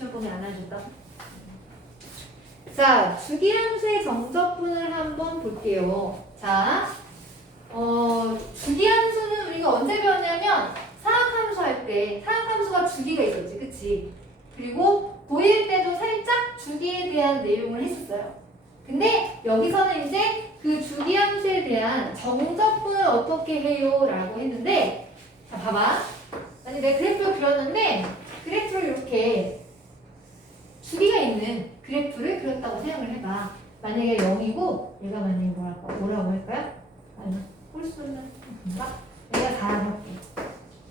시험 보면 안 알려줬다. 자, 주기함수의 정적분을 한번 볼게요. 자, 주기함수는 우리가 언제 배웠냐면 사역함수 할 때 사역함수가 주기가 있었지, 그치? 그리고 고1 때도 살짝 주기에 대한 내용을 했었어요. 근데 여기서는 이제 그 주기함수에 대한 정적분을 어떻게 해요? 라고 했는데, 자, 봐봐. 아니, 내가 그래프를 그렸는데 그래프를 이렇게 주기가 있는 그래프를 그렸다고 생각을 해봐. 만약에 0이고 얘가 만약에 뭐라고 할까요? 아니, 홀수는 뭔가? 얘가 4라고 할게.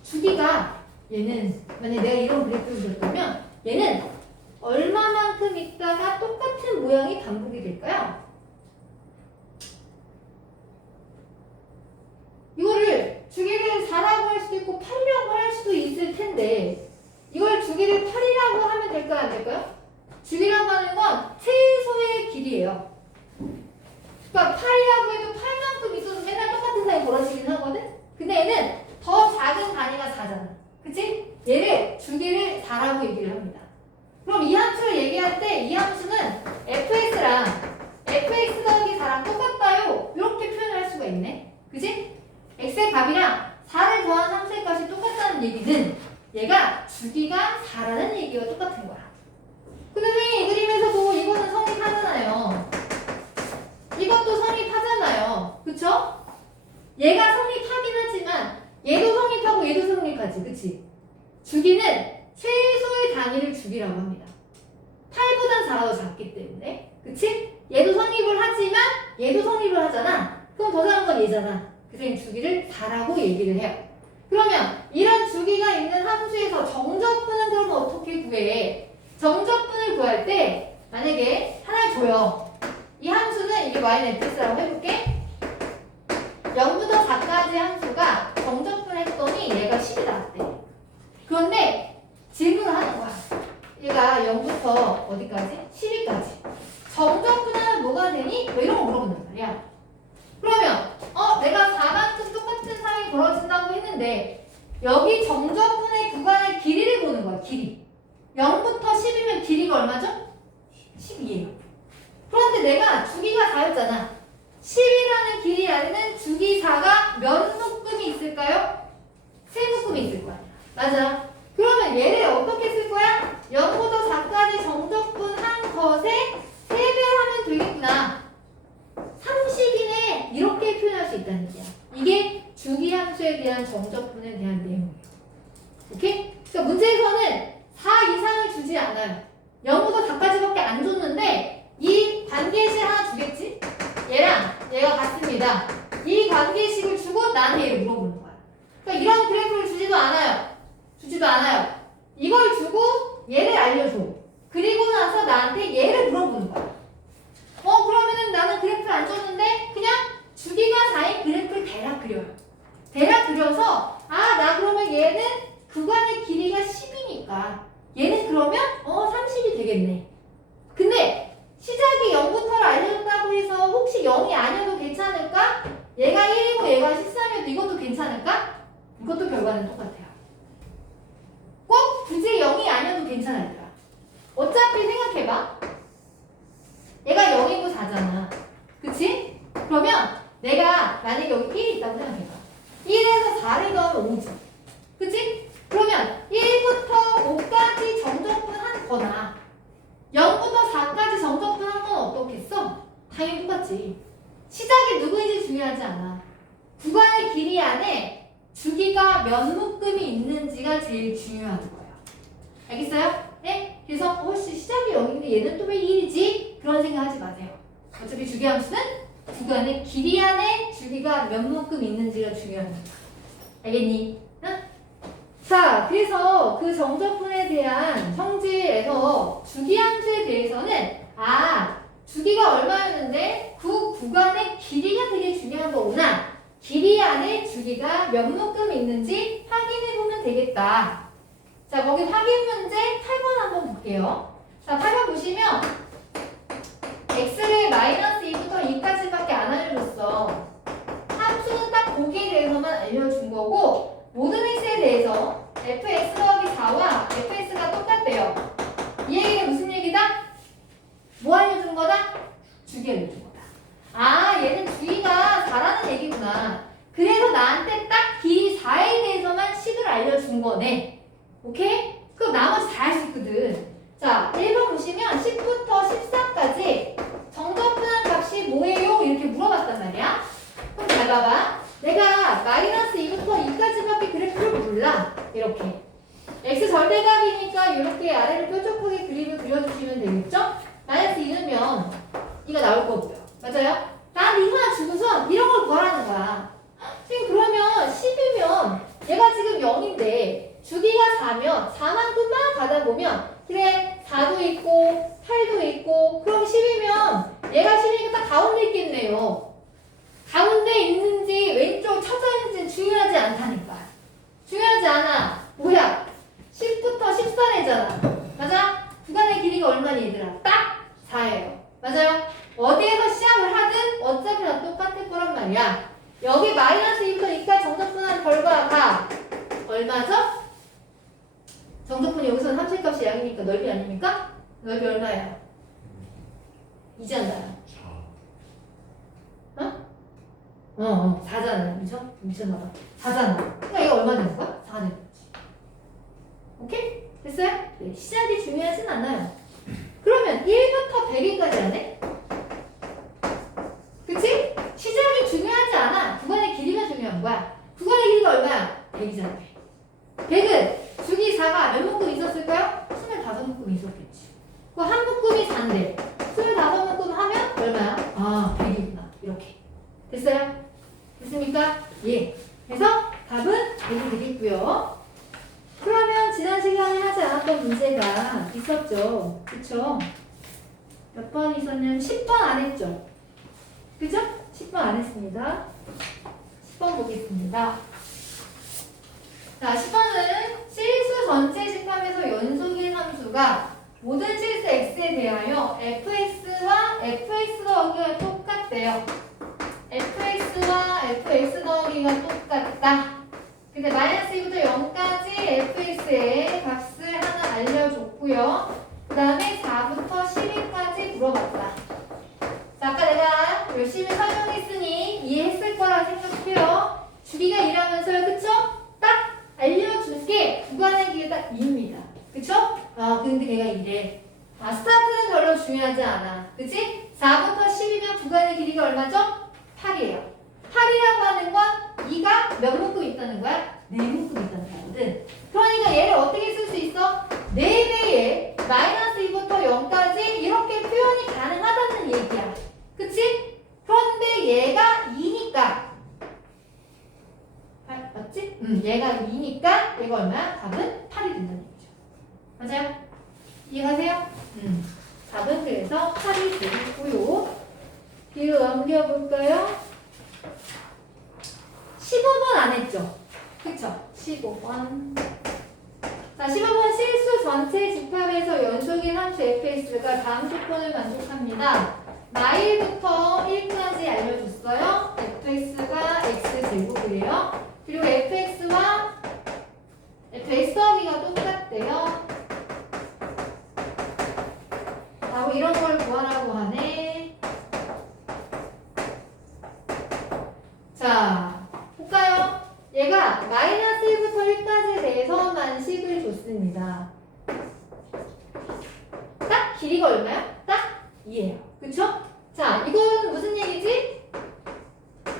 주기가 얘는 만약에 내가 이런 그래프를 그렸다면 얘는 얼마만큼 있다가 똑같은 모양이 반복이 될까요? 이거를 주기를 4라고 할 수도 있고 8이라고 할 수도 있을 텐데 이걸 주기를 8이라고 하면 될까요? 안 될까요? 주기라고 하는 건 최소의 길이에요. 그러니까 8이라고 해도 8만큼 있어도 맨날 똑같은 사이 벌어지긴 하거든? 근데 얘는 더 작은 단위가 4잖아. 그치? 얘를 주기를 4라고 얘기를 합니다. 그럼 이 함수를 얘기할 때 이 함수는 fx랑 fx 더하기 4랑 똑같다요. 이렇게 표현을 할 수가 있네. 그치? x의 값이랑 4를 더한 함수의 값이 똑같다는 얘기는 얘가 주기가 4라는 얘기와 똑같은 거야. 근데 선생님 이 그림에서도 이거는 성립하잖아요. 이것도 성립하잖아요. 그쵸? 얘가 성립하긴 하지만 얘도 성립하고 얘도 성립하지. 그치? 주기는 최소의 단위를 주기라고 합니다. 8보단 4가 더 작기 때문에. 그치? 얘도 성립을 하지만 얘도 성립을 하잖아. 그럼 더 작은 건 얘잖아. 그래서 주기를 4라고 얘기를 해요. 그러면 이런 주기가 있는 함수에서 정적분은 그러면 어떻게 구해? 정적분을 구할 때 만약에 하나를 줘요. 이 함수는 이게 y는 fx라고 해볼게. 0부터 4까지 함수가 정적분 했더니 얘가 10이 나왔대. 그런데 질문을 하는 거야. 얘가 0부터 어디까지? 10위까지. 정적분하면 뭐가 되니? 뭐 이런 거 물어본단 말이야. 그러면 내가 4만큼 똑같은 상황이 벌어진다고 했는데 여기 정적분의 구간의 길이를 보는 거야. 길이. 0부터 10이면 길이가 얼마죠? 10이에요. 그런데 내가 주기가 4였잖아. 10이라는 길이 안에는 주기 4가 몇 묶음이 있을까요? 3묶음이 있을 거야. 맞아. 그러면 얘를 어떻게 쓸 거야? 0부터 4까지 정적분 한 것에 3배 하면 되겠구나. 30이네. 이렇게 표현할 수 있다는 얘기야. 이게 주기함수에 대한 정적분에 대한 내용이에요. 오케이? 그러니까 문제에서는 4 이상을 주지 않아요. 0부터 4까지밖에 안 줬는데 이 관계식 하나 주겠지? 얘랑 얘가 같습니다. 이 관계식을 주고 나한테 얘를 물어보는 거야. 그러니까 이런 그래프를 주지도 않아요. 이걸 주고 얘를 알려줘. 그리고 나서 나한테 얘를 물어보는 거야. 그러면은 나는 그래프를 안 줬는데 그냥 주기가 4인 그래프를 대략 그려요. 대략 그려서 나 그러면 얘는 구간의 길이가 10이니까 얘는 그러면 30이 되겠네. 근데 시작이 0부터를 알려준다고 해서 혹시 0이 아니어도 괜찮을까? 얘가 1이고 얘가 13이어도 이것도 괜찮을까? 이것도 결과는 똑같아요. 꼭 굳이 0이 아니어도 괜찮아 얘들아. 어차피 생각해봐. 얘가 0이고 4잖아. 그치? 그러면 내가 만약에 여기 1이 있다고 생각해봐. 1에서 4를 더하면 5지. 그치? 그러면 1부터 5까지 정적분 한 거나 0부터 4까지 정적분 한 건 어떻겠어? 당연히 똑같지. 시작이 누구인지 중요하지 않아. 구간의 길이 안에 주기가 몇 묶음이 있는지가 제일 중요한 거예요. 알겠어요? 네? 그래서 혹시 시작이 0인데 얘는 또 왜 1이지? 그런 생각 하지 마세요. 어차피 주기함수는 구간의 길이 안에 주기가 몇 묶음 있는지가 중요합니다. 알겠니? 응? 자, 그래서 그 정적분에 대한 성질에서 주기함수에 대해서는 주기가 얼마였는데 그 구간의 길이가 되게 중요한 거구나. 길이 안에 주기가 몇 묶음 있는지 확인해 보면 되겠다. 자, 거기 확인 문제 8번 한번 볼게요. 자, 8번 보시면 x를 마이너스 2부터 2까지밖에 안 알려줬어. 함수는 딱 거기에 대해서만 알려준 거고 모든 x에 대해서 fx 더하기 4와 fx가 똑같대요. 주기 알려준 거다. 아, 얘는 주기가 4라는 얘기구나. 그래서 나한테 딱 길이 4에 대해서만 식을 알려준 거네. 오케이? 그럼 나머지 다 할 수 있거든. 자, 1번 보시면 10부터 14까지 정적분한 값이 뭐예요? 이렇게 물어봤단 말이야. 그럼 잘 봐봐. 내가 마이너스 2부터 2까지밖에 그래프를 몰라. 이렇게. x 절대값이니까 이렇게 아래를 뾰족하게 그림을 그려주시면 되겠죠? 마이너스 2넣으면 2가 나올 거고요. 맞아요? 난 이거 하나 주고선 이런 걸 구하라는 거야. 지금 그러면 10이면 얘가 지금 0인데 주기가 4면 4만큼만 가다 보면 그래 4도 있고 8도 있고 그럼 10이면 얘가 10이니까 딱 가운데 있겠네요. 가운데 있는지 왼쪽 찾아있는지 중요하지 않다니까. 중요하지 않아. 뭐야? 10부터 14래잖아. 맞아? 구간의 길이가 얼마니 얘들아? 딱 4예요. 맞아요? 어디에서 시작을 하든 어차피 다 똑같을 거란 말이야. 여기 마이너스 2부터 2까지 정적분한 결과가 얼마죠? 정적분이 여기서는 함수값이 양이니까 넓이 아닙니까? 넓이 얼마야? 2잖아요. 4잖아요. 그죠? 미쳤나봐. 4잖아. 그러니까 이거 얼마 되는 거야? 4 되는 거지. 오케이? 됐어요? 네, 시작이 중요하진 않아요. 그러면 1부터 100일까지 하네? 그치? 시작이 중요하지 않아. 구간의 길이가 중요한 거야. 구간의 길이가 얼마야? 100이잖아. 100은 주기 4가 몇 묶음 있었을까요? 25묶음 있었겠지. 그 한 묶음이 4인데 25묶음 하면 얼마야? 아, 100이구나. 이렇게. 됐어요? 됐습니까? 예. 그래서 답은 100이 되겠고요. 그러면 지난 시간에 하지 않았던 문제가 있었죠. 그쵸? 몇 번 있었냐면 10번 안 했죠. 그죠? 10번 안 했습니다. 10번 보겠습니다. 자, 10번은 실수 전체 집합에서 연속인 함수가 모든 실수 x에 대하여 fx와 fx 더하기가 똑같대요. fx와 fx 더하기가 똑같다. 근데 마이너스 2부터 0까지 fx의 값을 하나 알려줬고요. 그 다음에 4부터 12까지 물어봤다. 자, 아까 내가 열심히 설명했으니 이해했을 거라 생각해요. 주기가 2라면서요. 그쵸? 딱 알려준 게 구간의 길이가 딱 2입니다. 그쵸? 아, 근데 걔가 2래. 아, 스타트는 별로 중요하지 않아. 그치? 4부터 10이면 구간의 길이가 얼마죠? 8이에요. 8이라고 하는 건 2가 몇 묶음 있다는 거야? 4묶음 있다는 거거든. 그러니까 얘를 어떻게 쓸 수 있어? 4배에 마이너스 2부터 0까지 이렇게 표현이 가능하다는 얘기야. 그치? 그런데 얘가 2니까 맞지? 얘가 2니까 얘가 얼마야? 답은 8이 된다는 얘기죠. 맞아요? 이해가세요? 답은 그래서 8이 되겠고요. 뒤로 넘겨볼까요? 15번 안 했죠? 그쵸? 15번. 자, 15번 실수 전체 집합에서 연속인 함수 fx가 다음 조건을 만족합니다. 마일부터 1까지 알려줬어요. fx가 x제곱이래요. 그리고 fx와 fx 더하기가 똑같대요. 라고 이런 걸 구하라고 하네. 자, 볼까요? 얘가 마이너스 1부터 1까지에 대해서만 식을 줬습니다. 딱 길이가 얼마야? 딱 2예요. 그쵸? 자, 이건 무슨 얘기지?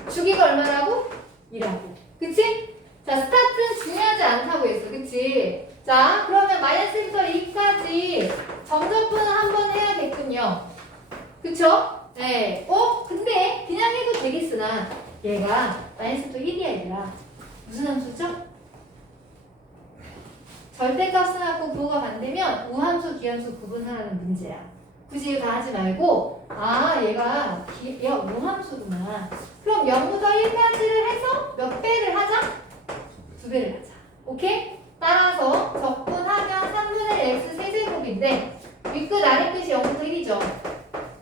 주기가 얼마라고? 2라고. 그치? 자, 스타트는 중요하지 않다고 했어. 그치? 자, 그러면 마이너스 1부터 2까지 정적분을 한번 해야겠군요. 그쵸? 네. 근데 그냥 해도 되겠으나 얘가 마이너스 1이야 얘들아. 무슨 함수죠? 절대값을 부호가 반대면 우함수, 기함수 구분하라는 문제야. 굳이 이거 다 하지 말고 얘가 우함수구나. 그럼 0부터 1까지를 해서 몇 배를 하자? 2배를 하자. 오케이? 따라서 적분하면 3분의 x 세제곱인데 윗끝 아래끝이 0부터 1이죠.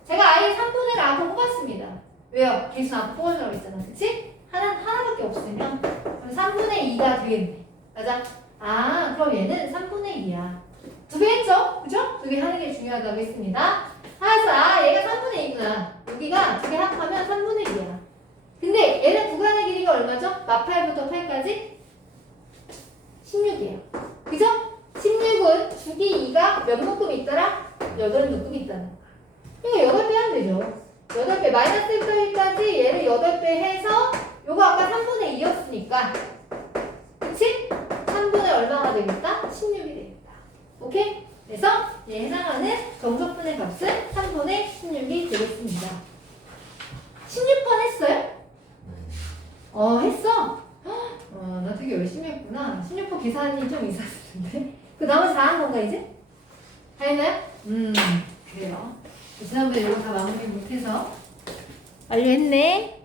제가 아예 3분의 알고 뽑았습니다. 왜요? 계수 앞 뽑아주라고 했잖아. 그치? 하나밖에 없으면 그럼 3분의 2가 되겠네. 맞아? 그럼 얘는 3분의 2야. 2배 했죠? 그죠? 2배 하는 게 중요하다고 했습니다. 알았어. 얘가 3분의 2구나. 여기가 두 개 합하면 3분의 2야. 근데 얘는 구간의 길이가 얼마죠? 마8부터 8까지? 16이에요. 그죠? 16은 주기 2가 몇 묶음 있더라? 8묶음 있다는 거야. 이거 8배 하면 되죠. 8배. 마이너스 1부터 1까지 얘를 8배 해서 요거 아까 3분의 2였으니까 그치? 3분의 얼마가 되겠다? 16이 되겠다. 오케이? 그래서 얘 해당하는 정석분의 값은 3분의 16이 되겠습니다. 16번 했어요? 했어? 나 되게 열심히 했구나. 16번 계산이 좀 있었을 텐데. 그 나머지 다 한 건가, 이제? 다 했나요? 그래요. 지난번에 이거 다 마무리 못해서 완료했네.